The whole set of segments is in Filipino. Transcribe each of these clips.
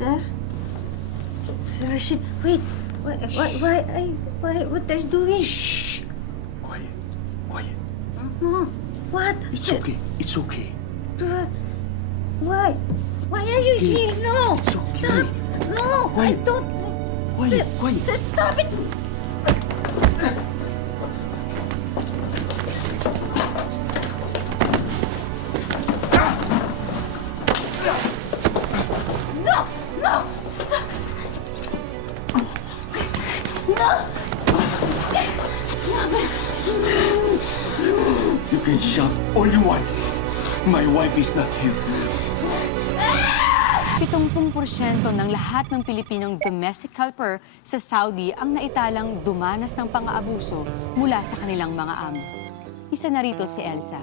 Sir? Sir Rashid, wait. What are you doing? Shh! Quiet. Quiet. No. What? It's okay. It's okay. What? Why? Why are you here? No! It's okay. Stop! No! I Quiet. don't... Quiet. Quiet. Sir, stop it! No! No! Stop! No! You can shout all you want. My wife is not here. 70% ng lahat ng Pilipinong domestic helper sa Saudi ang naitalang dumanas ng pang-aabuso mula sa kanilang mga amo. Isa na rito si Elsa.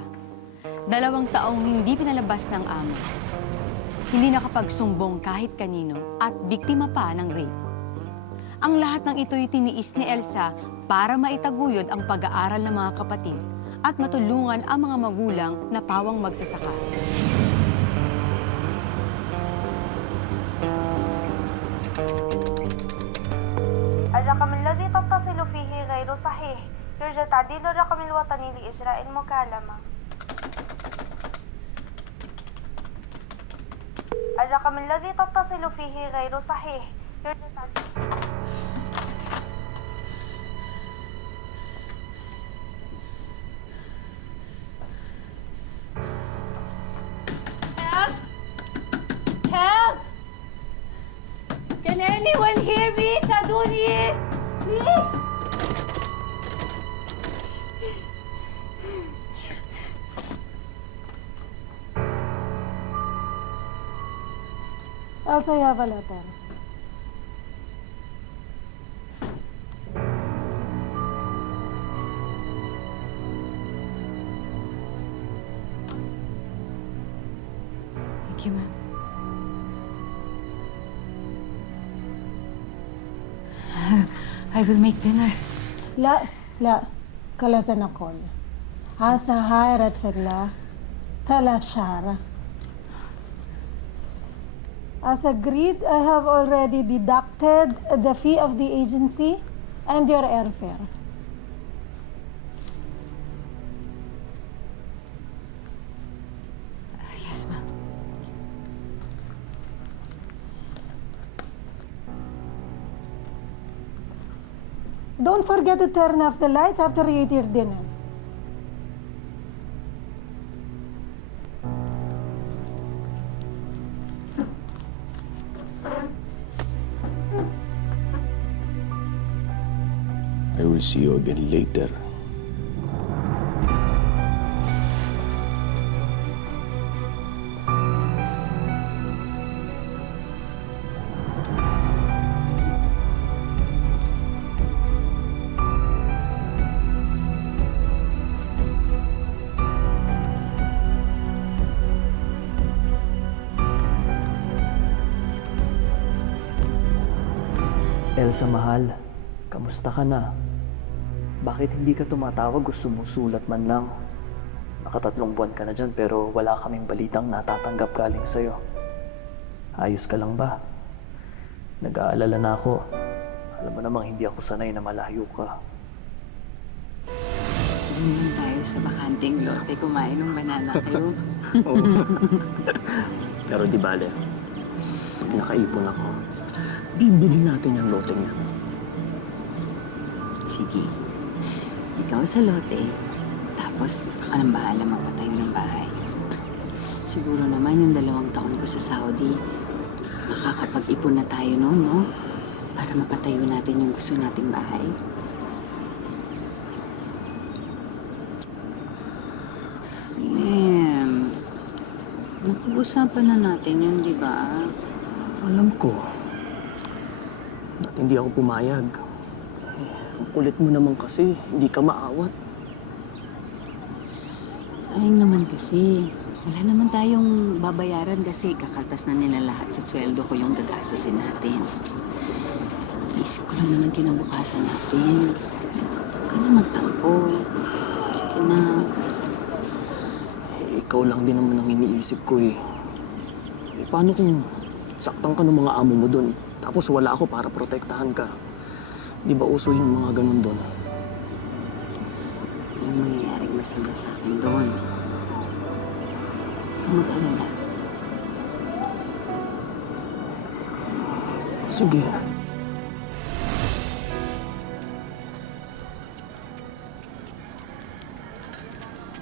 2 taong hindi pinalabas ng amo. Hindi nakapagsumbong kahit kanino at biktima pa ng rape. Ang lahat ng ito'y tiniis ni Elsa para maitaguyod ang pag-aaral ng mga kapatid at matulungan ang mga magulang na pawang magsasaka. الرقم الذي تتصل فيه غير صحيح. يرجى تعديل الرقم الوطني لإجراء المكالمة. الرقم الذي تتصل فيه غير صحيح. يرجى تعديل... Help! Help! Can anyone hear me? Saduni! Please! Elsa, you have a letter. Thank you, ma'am. I will make dinner. لا كلا سنقول عسى هايرت في الله 3 شهر. As agreed, I have already deducted the fee of the agency and your airfare. Yes, ma'am. Don't forget to turn off the lights after you eat your dinner. I will see you again later. Elsa, mahal. Kamusta ka na? Bakit hindi ka tumatawag o sumusulat man lang? Nakatatlong buwan ka na dyan pero wala kaming balitang natatanggap galing sa'yo. Ayos ka lang ba? Nag-aalala na ako. Alam mo namang hindi ako sanay na malayo ka. Diyan lang tayo sa bakanting lote. Kumain ng banana kayo. Pero di bale, pag nakaipon ako, bibili natin yung lote niya. Sige. Ikaw sa lote, tapos ako nang bahala magpatayo ng bahay. Siguro naman yung 2 taon ko sa Saudi, makakapag-ipon na tayo noon, no? Para mapatayo natin yung gusto nating bahay. Napag-usapan na natin yun, di ba? Alam ko. Ba't hindi ako pumayag? Ang kulit mo naman kasi, hindi ka maawat. Sayang naman kasi. Wala naman tayong babayaran kasi kakaltas na nila lahat sa sweldo ko yung gagastusin natin. Isip ko lang naman kinabukasan natin. Huwag ka na magtampo. Sige na. Ikaw lang din naman ang iniisip ko eh. Paano kung Saktan ka ng mga amo mo dun. Tapos wala ako para protektahan ka. Di ba uso yung mga ganun dun? Walang mangyayaring masama sa akin doon. Huwag mag-alala. Sige.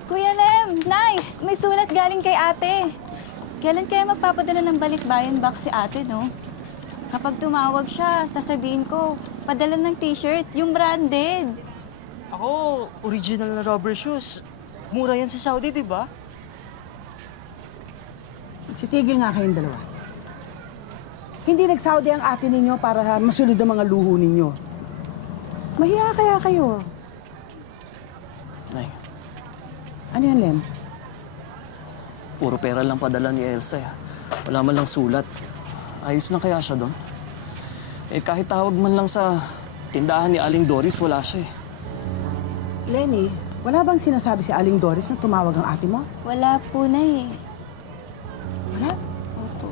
Kuya Lem, Nay, may sulat galing kay ate. Kailan kaya magpapadala ng balikbayan box si ate, no? Kapag tumawag siya, sasabihin ko, padala ng t-shirt, yung branded. Ako, original na rubber shoes. Mura yan sa Saudi, di ba? Sitigil nga kayong dalawa. Hindi nagsaudi ang ate ninyo para masunod ang mga luho ninyo. Mahiya kaya kayo. Nay, Ano yan, Lem? puro pera lang padala ni Elsa. Wala man lang sulat. Ayos na kaya siya doon? Eh kahit tawag man lang sa tindahan ni Aling Doris, wala siya eh. Lenny, wala bang sinasabi si Aling Doris na tumawag ang ate mo? Wala po, Nay. Wala? Opo.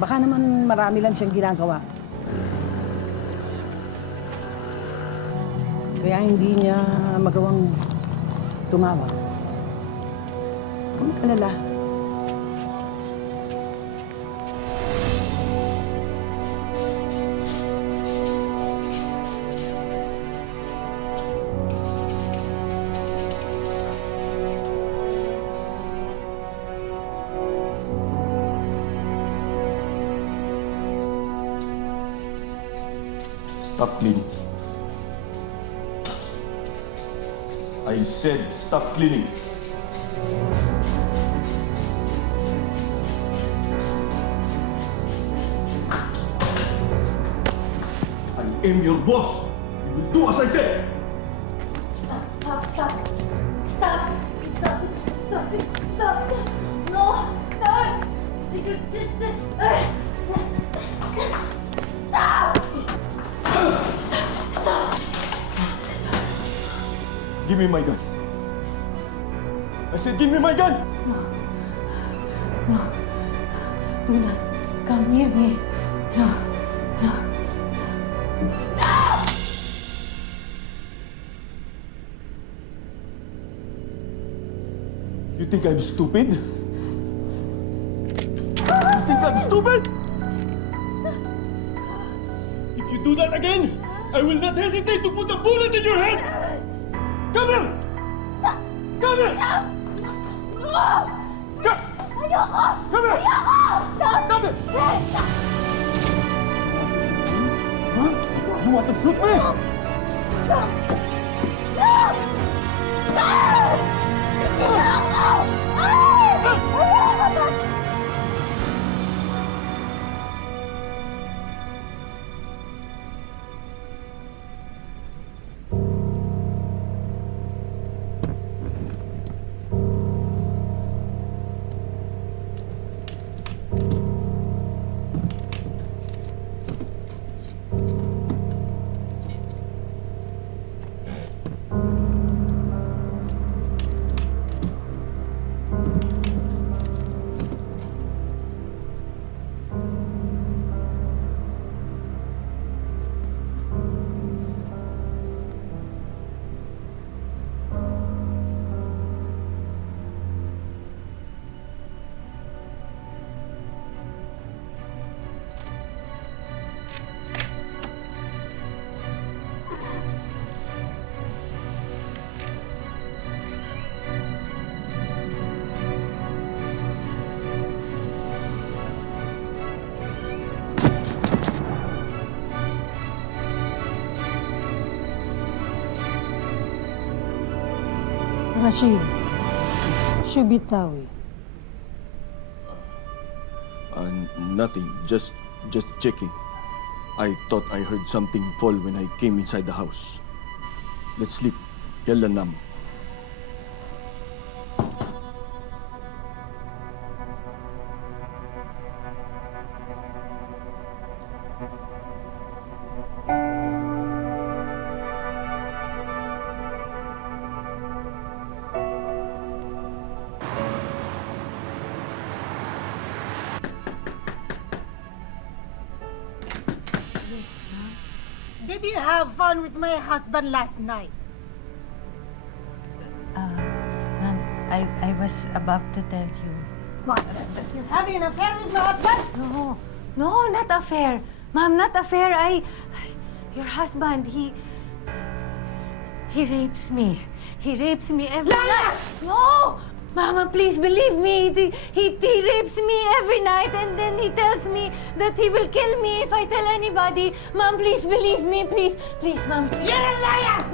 Baka naman marami lang siyang ginagawa. Kaya hindi niya magawang tumawag. Huwag mag-alala. Stop cleaning. I said stop cleaning. I am your boss. You will do as I say. Stop, stop, stop. Stop. Stop. Stop. Stop. No. Stop. Stop. Give me my gun. I said give me my gun. Do not come near me. No. You think I'm stupid? You think I'm stupid? If you do that again, I will not hesitate to put a bullet in your head! Come here! Come here! Come here! Come here! Huh? You want to shoot me? Rashid, Shubitsawi. Nothing. Just checking. I thought I heard something fall when I came inside the house. Let's sleep. Yalla nam. did you have fun with my husband last night? Ma'am, I was about to tell you. What? You're having an affair with my husband? No, not affair. Ma'am, not affair. Your husband, he rapes me. He rapes me every night. No! Mama, please believe me. He rapes me every night and then he tells me that he will kill me if I tell anybody. Ma'am, please believe me. Please, please, Ma'am. You're a liar!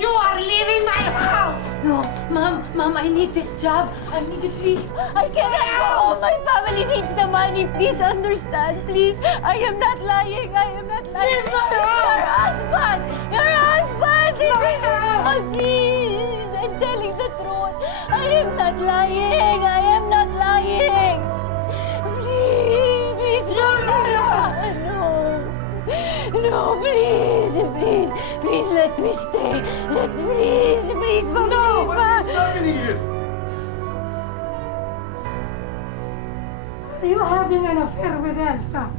You are leaving my house! No, Ma'am, I need this job. I need it, please. I cannot go home. My family needs the money. Please understand, please. I am not lying. I am not lying. Leave my This is your husband. Your husband. This is please. I'm telling the truth. I am not lying. I am not lying. Please, please. No, please, please, please let me stay. Please, No! What is happening here? Are you having an affair with Elsa?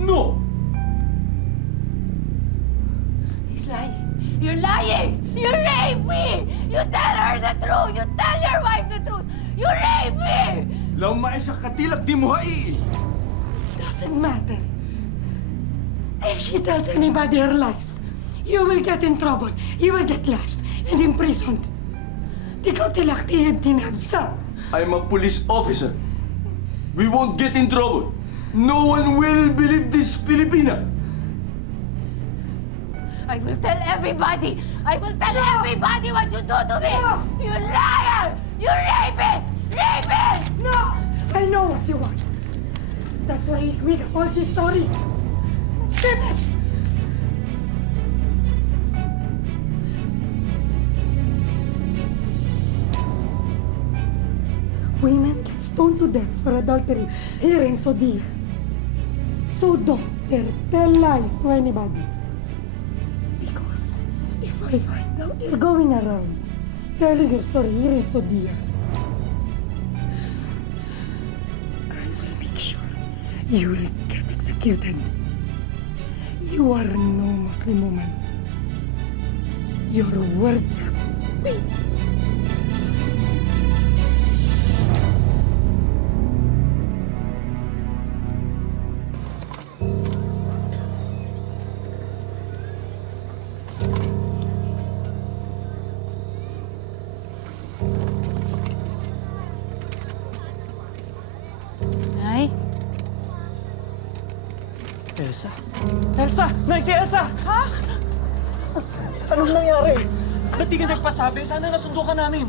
No! He's lying. You're lying. You rape me. You tell her the truth. You tell your wife the truth. You rape me. Lau mai sa katilak di mo hai! Doesn't matter. If she tells anybody her lies, you will get in trouble. You will get lashed and imprisoned. Ikaw tilak-tiyid tinabsa. I'm a police officer. We won't get in trouble. No one will believe this Filipina. I will tell everybody. I will tell everybody what you do to me. You liar. You rapist. Rapist. No! I know what you want. That's why you make up all these stories. Damn it! Women get stoned to death for adultery here in Saudi. So don't dare tell lies to anybody. Because if I find out you're going around telling your story here in Saudi, I will make sure you will get executed. You are no Muslim woman. Your words have no weight. Nay? Elsa? Elsa! Nay, si Elsa! Ha? Anong nangyari? Ba't di ka nagpasabi? Sana nasundo ka namin.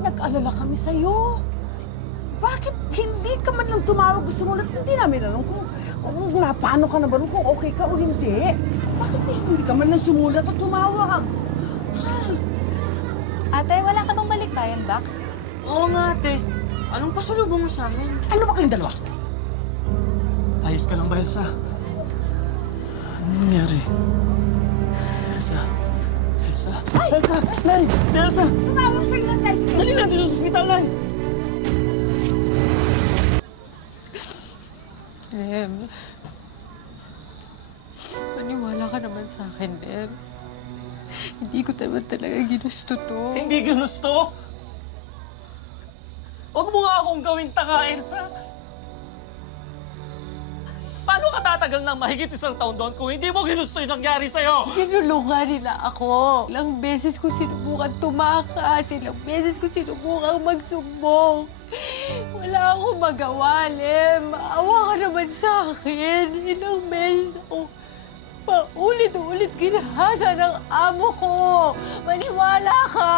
Nag-alala kami sa'yo. Bakit hindi ka man lang tumawag o sumulat? Hindi namin alam kung paano ka na ba, kung okay ka o hindi. Bakit hindi ka man lang sumulat o tumawag? Ate, wala ka bang balikbayan box? Oo nga, ate. Anong pasalubong mo sa amin? Ano ba kayong dalawa? Ayos ka lang ba, Elsa? Anong nangyari? Elsa? Elsa? Elsa! Nay! Si Elsa! Tumawag kayo ng tricycle. Dali natin sa ospital, Nay! Em, maniwala ka naman sa akin, Em. Hindi ko naman talaga ginusto to. Hindi ginusto? Huwag mo nga akong gawing tanga, Elsa. Paano ka tatagal ng mahigit 1 taon doon kung hindi mo ginusto yung nangyari sa'yo? Ginulungan nila ako. Ilang beses ko sinubukan tumakas. Ilang beses ko sinubukan magsumbong. Wala akong magawa, Lem. Awa ka naman sa akin. Ilang beses ako paulit-ulit ginahasa ng amo ko. Maniwala ka.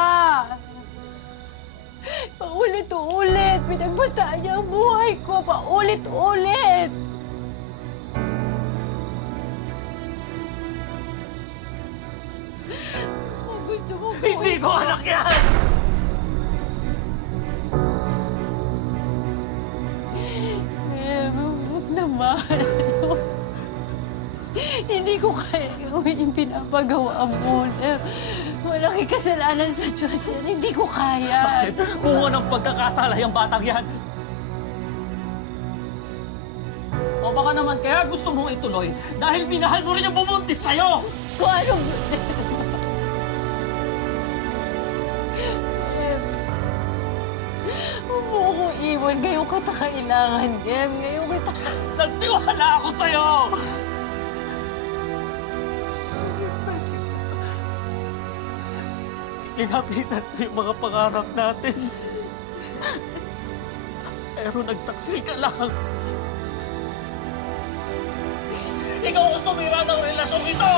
Paulit-ulit. Pinagbataan niya ang buhay ko. Paulit-ulit. Kung gusto mo Hindi ko anak yan! Huwag naman. Hindi ko kaya gawin yung pinapagawa mo. Walang kasalanan sa Diyos yan. Hindi ko kaya. Bakit? Kung anong pagkakasala yung batang yan. O baka naman kaya gusto mong ituloy dahil minahal mo rin yung bumuntis sa'yo! Kung anong... Huwag mo akong iwan. Ngayon kita kailangan, Em. Ngayon kita... Nagtiwala ako sa'yo! Kinapitan ko yung mga pangarap natin. Pero nagtaksil ka lang. Ikaw ang sumira ng relasyon ito!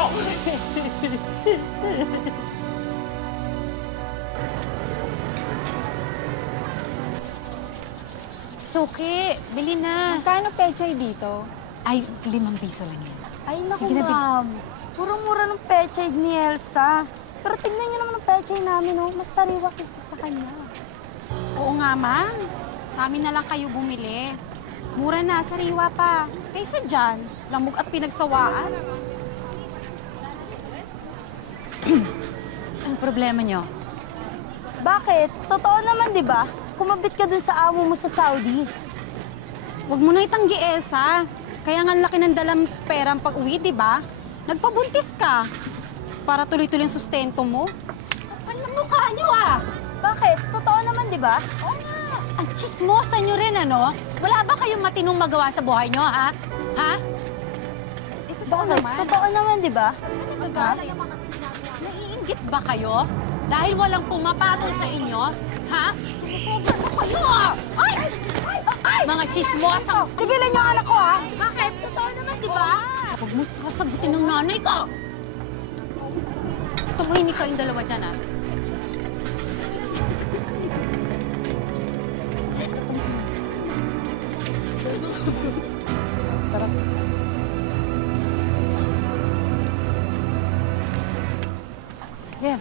Suki, bili na. Magkano pechay dito? Ay, 5 piso lang yan. Ay, naku, Sige na, ma'am. Puro mura ng pechay ni Elsa. Pero tignan niyo naman ang pechay namin, oh. Mas sariwa kaysa sa kanya. Oo nga, ma'am. Sa amin na lang kayo bumili. Mura na, sariwa pa. Kaysa dyan, lamog at pinagsawaan. Ang problema nyo? Bakit? Totoo naman, di ba? Kumabit ka dun sa amo mo sa Saudi. Huwag mo na itanggi, Elsa. Kaya nga ang laki ng dalang perang pag-uwi, di ba? Nagpabuntis ka. Para tuloy-tuloy ang sustento mo. Ano mukha niyo, ah? Bakit? Totoo naman, di ba? Ang chismosa niyo rin, ano? Wala ba kayong matinong magawa sa buhay niyo, ha? Ha? Bakit? Totoo naman, di ba? Naiinggit ba kayo? Dahil walang pumapatol sa inyo? Ha? Sumusobra mo kayo, ah! Ay! Ay! Mga chismosa! Tigilan niyo ang anak ko, ha? Bakit? Totoo naman, di ba? Huwag mo sasagutin ng nanay ko! Tumahimik kayong dalawa dyan, ah. Lem.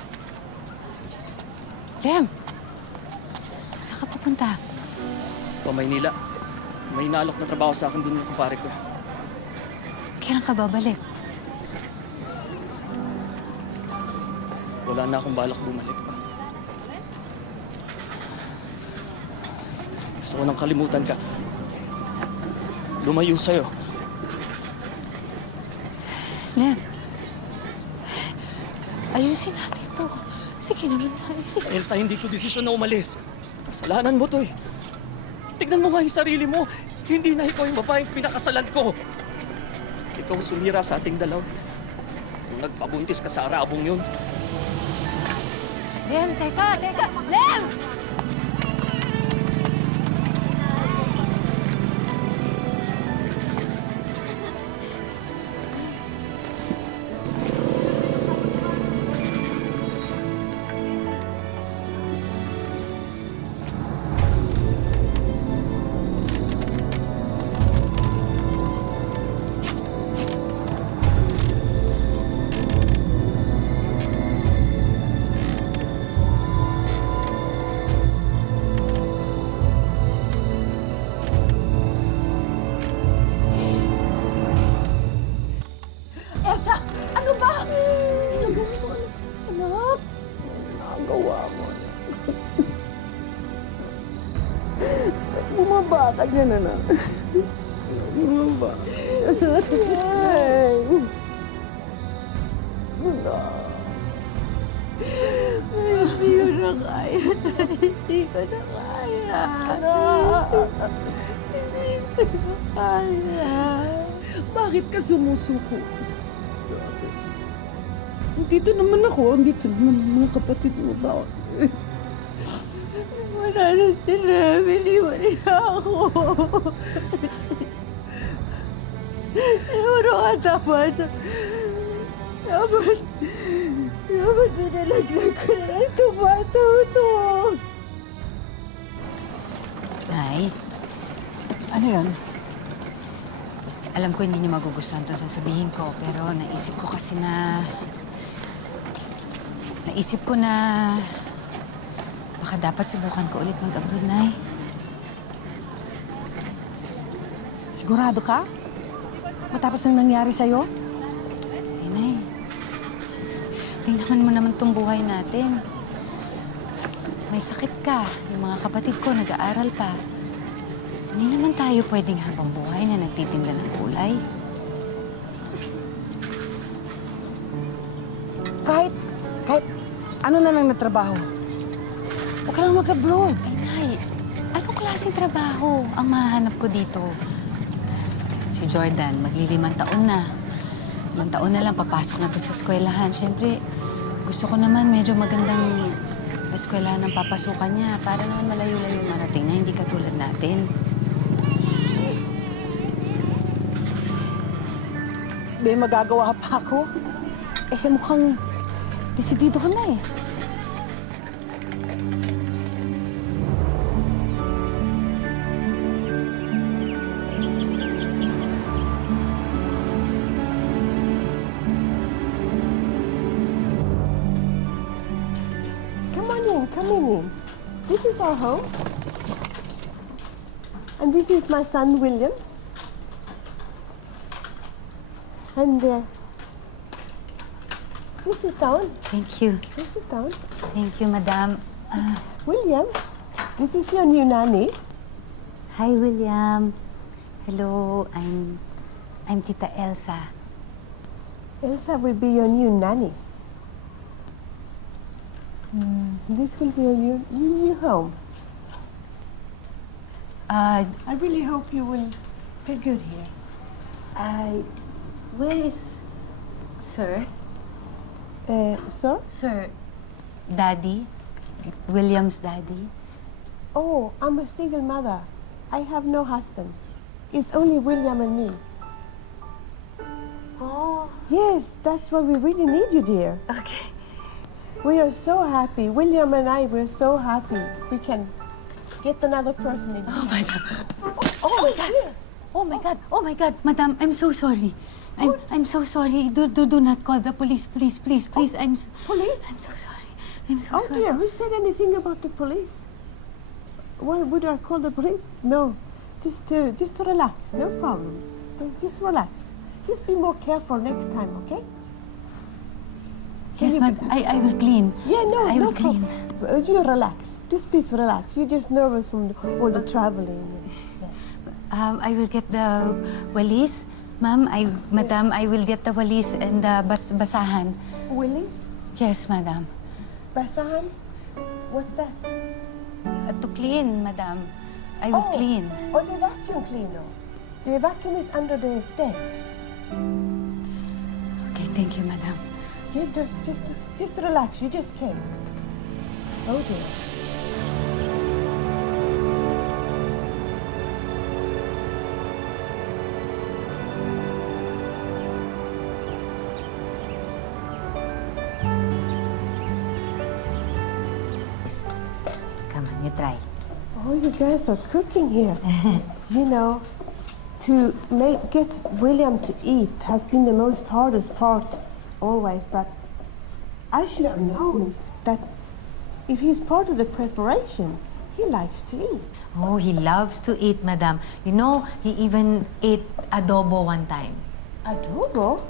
Lem! Saan ka pupunta? Pa Maynila. May inaalok na trabaho sa akin din ng kumpare ko. Kailan ka babalik? Wala na akong balak bumalik pa. Gusto ko nang kalimutan ka. Lumayo sa'yo. Lem. Ayusin natin to. Sige naman, ayusin. Elsa, hindi ko desisyon na umalis. Kasalanan mo to eh. Tignan mo nga yung sarili mo. Hindi na ikaw yung babaeng pinakasalan ko. Ikaw sumira sa ating dalaw. Kung nagpabuntis ka sa arabong yun. Lem, teka! Lem! Elsa, ano ba? Nagawa mo, anak. Nagawa mo. Bumaba ka dyan, anak. Bumaba. Ay. Hindi ko na kaya. Hindi ko na kaya. Hindi ko na kaya. Bakit ka sumusuko? Dito naman ako. Dito naman ang mga kapatid mo. Bakit? Wala na sila. Biniwan niya ako. Siguro nga tama siya. Dapat binalaglag ko na lang tumatuto. Nay, Ano yan? alam ko hindi niyo magugustuhan itong sasabihin ko, pero naisip ko na baka dapat subukan ko ulit mag-abroad, Nay. Sigurado ka? Matapos nang nangyari sa'yo? Eh, Nay, tingnan mo naman itong buhay natin. May sakit ka. Yung mga kapatid ko nag-aaral pa. Hindi naman tayo pwedeng habang buhay na nagtitinda ng gulay. Kahit ano na lang na trabaho. Huwag ka lang mag-abroad. Ay, Nay, anong klaseng trabaho ang mahanap ko dito? Si Jordan, maglilimang taon na. Ilang taon na lang, papasok na to sa eskwelahan. Siyempre, gusto ko naman medyo magandang eskwelahan ng papasukan niya para naman malayo-layo marating na hindi katulad natin. May magagawa pa ako. Mukhang desidido ka na eh. Come in. This is our home. And this is my son, William. And please sit down. Thank you. Please sit down. Thank you, Madam. William, this is your new nanny. Hi, William. Hello, I'm Tita Elsa. Elsa will be your new nanny. This will be your new home. I really hope you will feel good here. Where is Sir? Sir? Sir, Daddy? William's daddy? Oh, I'm a single mother. I have no husband. It's only William and me. Oh, Yes, that's why we really need you, dear. okay. We are so happy. William and I, we're so happy. We can get another person in. Oh, Madam. Oh my God! Oh, my God. Oh, my God. Madam, I'm so sorry. I'm so sorry. Do not call the police. Please. I'm so sorry. I'm so Oh sorry. dear, who said anything about the police? Why would I call the police? No, just relax. No problem. Just relax. Just be more careful next time, okay? Yes, Madam. I will clean. Yeah, no, I no will clean. problem. You relax. Just please relax. You're just nervous from all the traveling. I will get the walis. Ma'am, Madam, I will get the walis and the basahan. Willis? Yes, Madam. Basahan? What's that? To clean, Madam. I will clean. Oh, the vacuum cleaner. The vacuum is under the stairs. Okay, thank you, Madam. You just relax. You just came. Oh dear. Come on, you try. Oh, you guys are cooking here. You know, to get William to eat has been the most hardest part always, but I should have known that if he's part of the preparation, he likes to eat. Oh, he loves to eat, Madam. You know, he even ate adobo one time. Adobo?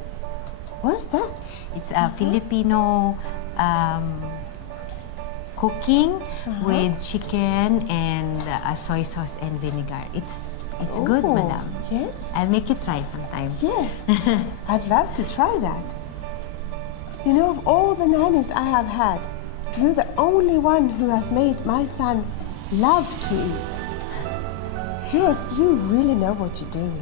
What's that? It's a Filipino cooking with chicken and soy sauce and vinegar. It's good, Oh, Madam. Yes? I'll make you try sometime. Yes. I'd love to try that. You know, of all the nannies I have had, you're the only one who has made my son love to eat. You really know what you're doing.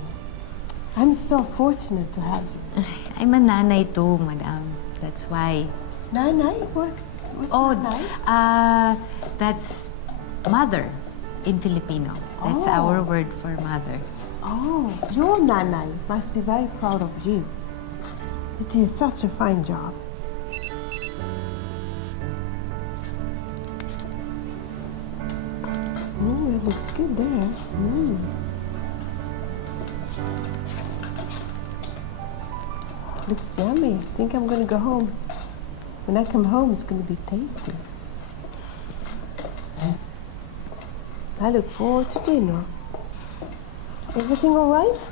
I'm so fortunate to have you. I'm a nanay too, Madam. That's why. Nanay? What's nanay? That's mother in Filipino. That's our word for mother. Oh, your nanay must be very proud of you. You do such a fine job. It looks good there. Looks yummy. I think I'm gonna go home. When I come home, it's gonna be tasty. I look forward to dinner. Everything all right?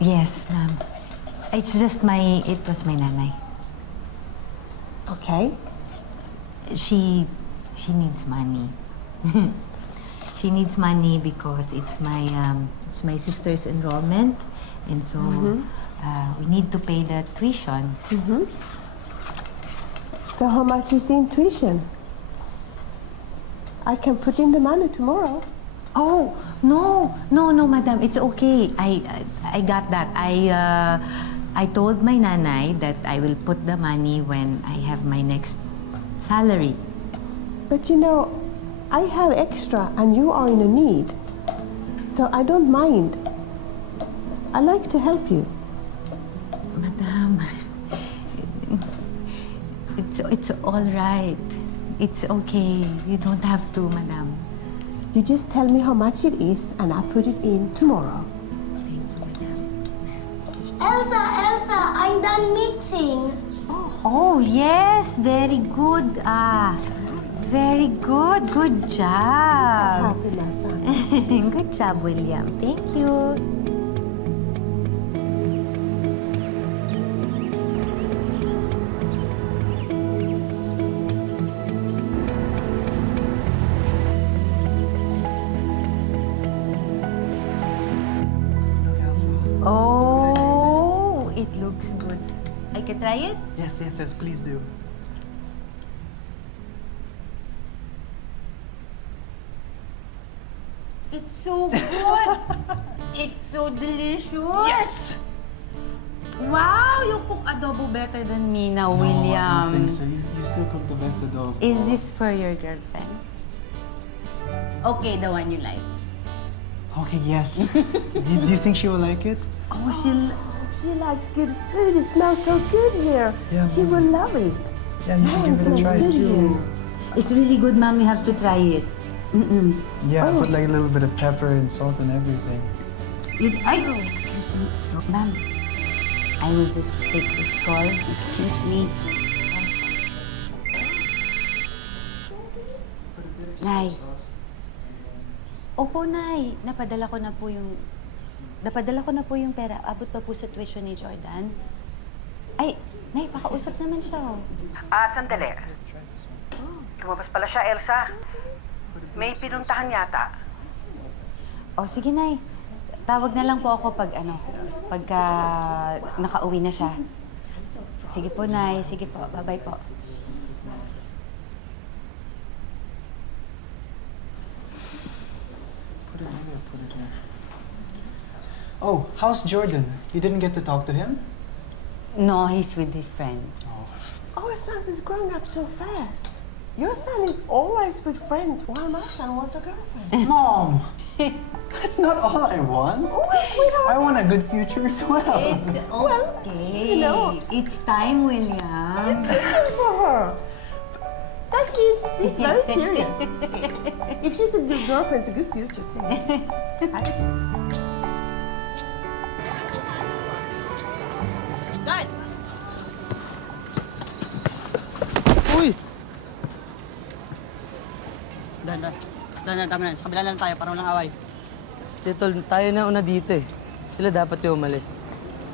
Yes, ma'am. It was my nanay. Okay. She needs money. she needs money because it's my sister's enrollment, and so we need to pay the tuition. So how much is the tuition? I can put in the money tomorrow. Oh, no, madam. It's okay. I got that. I told my nanay that I will put the money when I have my next salary. But you know, I have extra and you are in a need. So I don't mind. I like to help you. Madam, it's all right. It's okay. You don't have to, madam. You just tell me how much it is and I'll put it in tomorrow. Elsa, I'm done mixing. Oh, yes. Very good. Very good. Good job. Happy, my son. Good job, William. Thank you. Oh, it looks good. I can try it? Yes, please do. It's so good. It's so delicious. Yes! Wow, you cook adobo better than me now, William. I don't think so. You still cook the best adobo. Is this for your girlfriend? Okay, the one you like. Okay, yes. do you think she will like it? Oh, she likes good food. It smells so good here. Yeah, she will love it. Yeah, you should give it a try. Good here. It's really good, Mom. You have to try it. Yeah, I put like a little bit of pepper and salt and everything. Excuse me, Ma'am. I will just take this call. Excuse me. Nay. Opo, Nay. Napadala ko na po yung pera. Abot pa po sa tuition ni Jordan. Ay, Nay, pakausap naman siya, oh. Sandali. Lumabas pala siya, Elsa. May pinuntahan yata. O, sige, Nay. Tawag na lang po ako pagka nakauwi na siya. Sige po, Nay. Sige po. Bye-bye po. Put it here. Oh, how's Jordan? You didn't get to talk to him? No, he's with his friends. Our son is growing up so fast. Your son is always with friends, while my son wants a girlfriend. Mom! That's not all I want. I want a good future as well. It's okay. you know. It's time, William. Good for her. That means it's very serious. If she's a good girlfriend, it's a good future too. Dad! Uy! Dan, tama na. Sa kabila na lang tayo para walang away. Tito, tayo na una dito eh. Sila dapat yung umalis.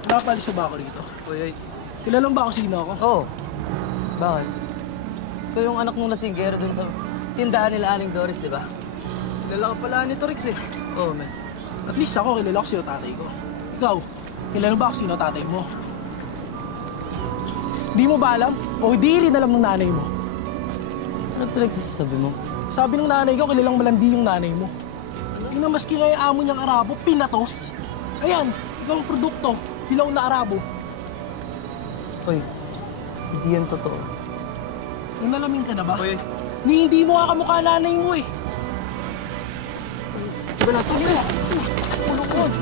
Napalis ba ako rito? Uy, kilala mo ba ako sino ako? Oo. Bakit? Ikaw yung anak nung lasinggero dun sa tindahan nila Aling Doris, di ba? Kilala ko pala ni Torix eh. Oo, man. At least ako, kilala ko sino tatay ko. Ikaw, kilala mo ba ako sino tatay mo? Di mo ba alam? O di rin alam ng nanay mo? Ano pinagsasabi mo? Sabi ng nanay ko, kilalang malandi yung nanay mo. Yung na maski nga yung amo niyang Arabo, pinatos. Ayan, ikaw ang produkto, hilaw na Arabo. Uy, hindi yan totoo. Nalamin ka na ba? Uy. Hindi mo nga kamukha nanay mo eh. Diba na ito? Ulukod.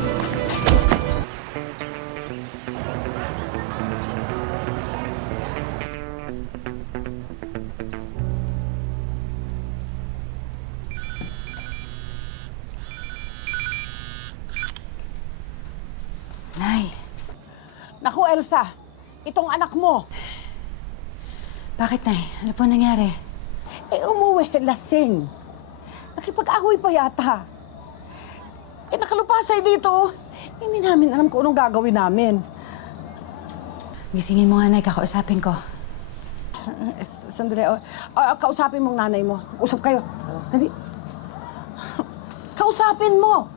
Nay, Naku, Elsa. Itong anak mo. bakit, Nay? Ano po nangyari? Umuwi, lasing. Nakipag-away pa yata. Nakalupasay dito. Hindi namin alam kung anong gagawin namin. Gisingin mo nga, Nay. Kakausapin ko. Sandali. Kausapin mong nanay mo. Usap kayo. Dali. kausapin mo?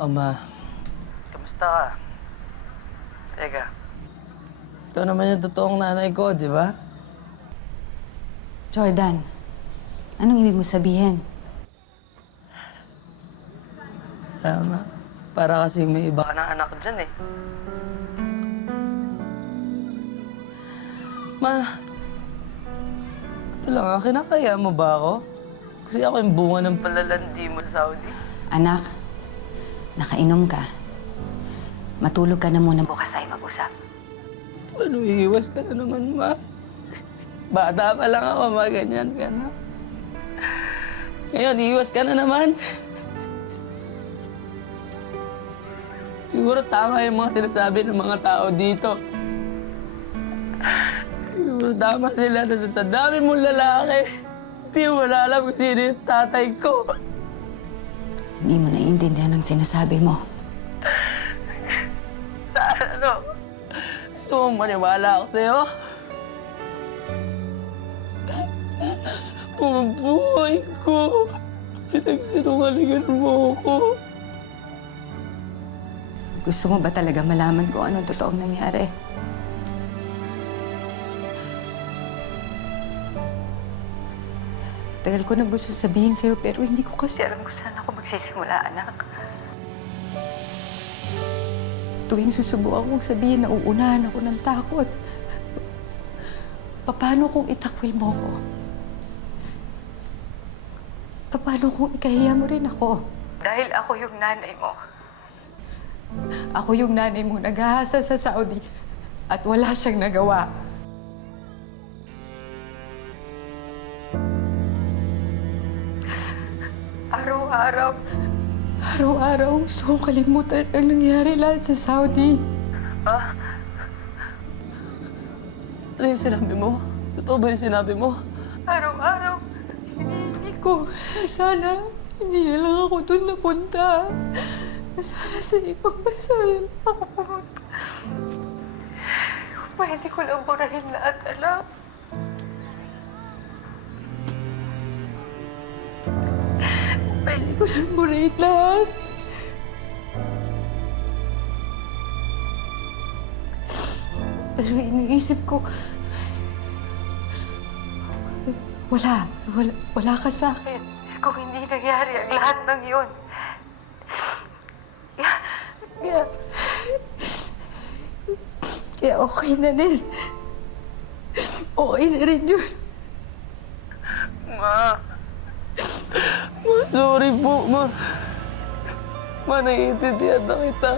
Ama, kamusta ka? Teka, ikaw naman yung totoong nanay ko, di ba? Jordan, anong ibig mo sabihin? Tama. Para kasing may iba ka ng anak dyan eh. Ma, ito lang ah, kinakaya mo ba ako? Kasi ako yung bunga ng palalandi mo sa Saudi. Anak, nakainom ka. Matulog ka na muna. Bukas tayo mag-usap. Ano, iiwas ka na naman, ma? Bata pa lang ako, ma, ganyan ka na. Ngayon, iiwas ka na naman. Siguro tama yung mga sinasabi ng mga tao dito. Siguro tama sila na sa dami mong lalaki. Hindi mo na alam kung sino yung tatay ko. Hindi mo naiintindihan ang sinasabi mo. Saan ano? Gusto mong maniwala ako sa'yo? Buhay ko. Pinagsinungalingan mo ako. Gusto mo ba talaga malaman kung anong totoong nangyari? Tagal ko na gusto sabihin sa'yo pero hindi ko kasi alam kung saan ako magsisimula, anak. Tuwing susubukan kong sabihin, nauunahan ako ng takot. Paano kung itakwil mo ko? Paano kung ikahiya mo rin ako? Dahil ako yung nanay mo. Ako yung nanay mo naghahasa sa Saudi at wala siyang nagawa. Araw-araw gusto kong kalimutan ang nangyari lahat sa Saudi. Ah? Ano yung sinabi mo? Totoo ba yung sinabi mo? Araw-araw, hinihingi ko. Sana hindi na lang ako doon napunta. Sana sa ibang bansa lang ako pumunta. Pwede ko lang burahin lahat, alam. Pwede ko lang burahin lahat. Pero iniisip ko, wala ka sa akin. Kung hindi nangyari ang lahat ng yun. Kaya okay na rin. Okay na rin yun. Ma, sorry po, ma. Ma, naiintindihan na kita.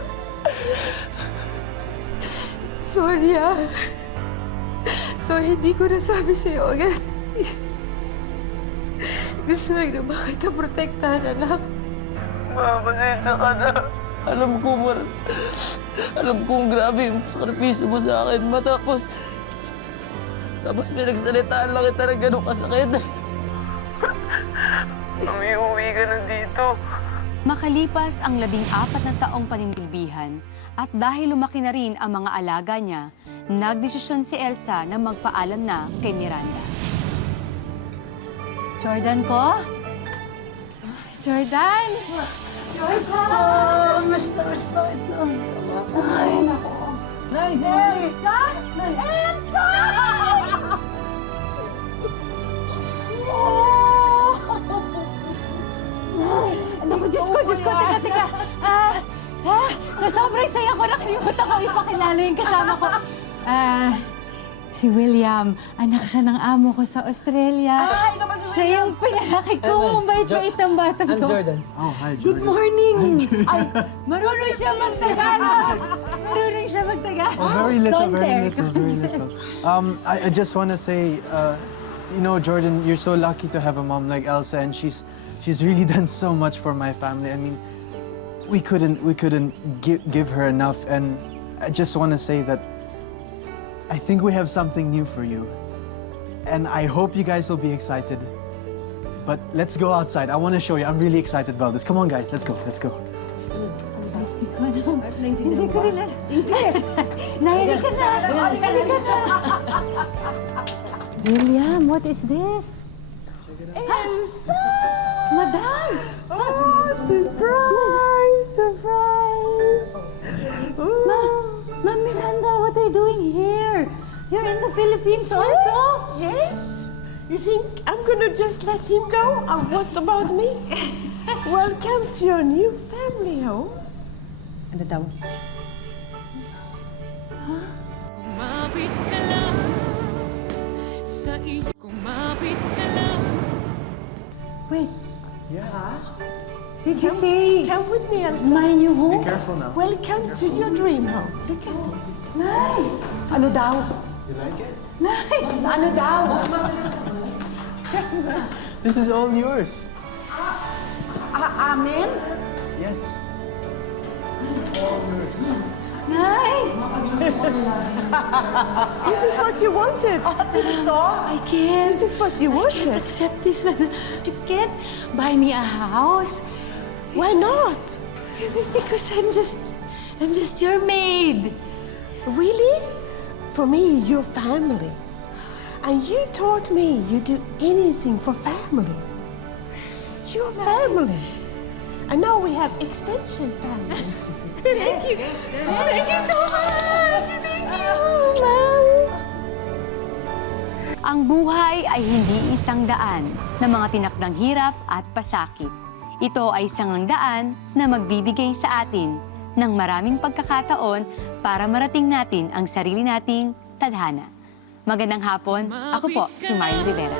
Sorry, ah. Sorry, hindi ko nasabi sa'yo agad. Gusto lang naman kita protektahan, anak. Ma, pasensya ka na. Alam kong grabe yung sakripisyo mo sa akin, ma. Tapos pinagsalitaan lang kita na gano'ng kasakit. Uwi ka na dito. Makalipas ang 14 na taong paninilbihan at dahil lumaki na rin ang mga alaga niya, nagdesisyon si Elsa na magpaalam na kay Miranda. Jordan ko? Jordan! Oh, mas ito. Ay, nako. Nice, Elsa! Elsa! Naku, Diyos ko, teka. Sa sobrang saya ko, nakalimutan ko ipakilala yung kasama ko. Si William, anak siya ng amo ko sa Australia. Ay, naman si Siya yung pinalaki ko, ang bait-bait ng batang I'm ko. Jordan. Oh, hi, Jordan. Good morning! Ay, Marunong siya magtagalog. Oh, very little. I just want to say, you know, Jordan, you're so lucky to have a mom like Elsa, and she's really done so much for my family. I mean, we couldn't give her enough, and I just want to say that I think we have something new for you, and I hope you guys will be excited. But let's go outside. I want to show you. I'm really excited about this. Come on, guys. Let's go. Hindi ko rin alam. English! Nahilig ka na! William, what is this? Elsa! Madam! Oh, surprise! Surprise! Ma'am Miranda, what are you doing here? You're in the Philippines also? Yes? You think I'm gonna just let him go? And what about me? Welcome to your new family home. Ano daw? Wait, Yeah? did you say Come with me, Elsa. my new home? Careful now. Welcome to your dream home. Look at this. Nay! Ano daw? You like it? Nay! Ano daw? This is all yours. Amen? Yes. All yours. Nay! This is what you wanted. I can't. This is what you wanted. Accept this, madam. You can't buy me a house. Why not? Because I'm just your maid. Really? For me, you're family. And you taught me you do anything for family. You're family. And now we have extension family. Thank you. Thank you so much. Thank you, Ma'am. Ang buhay ay hindi isang daan na mga tinakdang hirap at pasakit. Ito ay isang daan na magbibigay sa atin ng maraming pagkakataon para marating natin ang sarili nating tadhana. Magandang hapon, ako po si Marlene Rivera.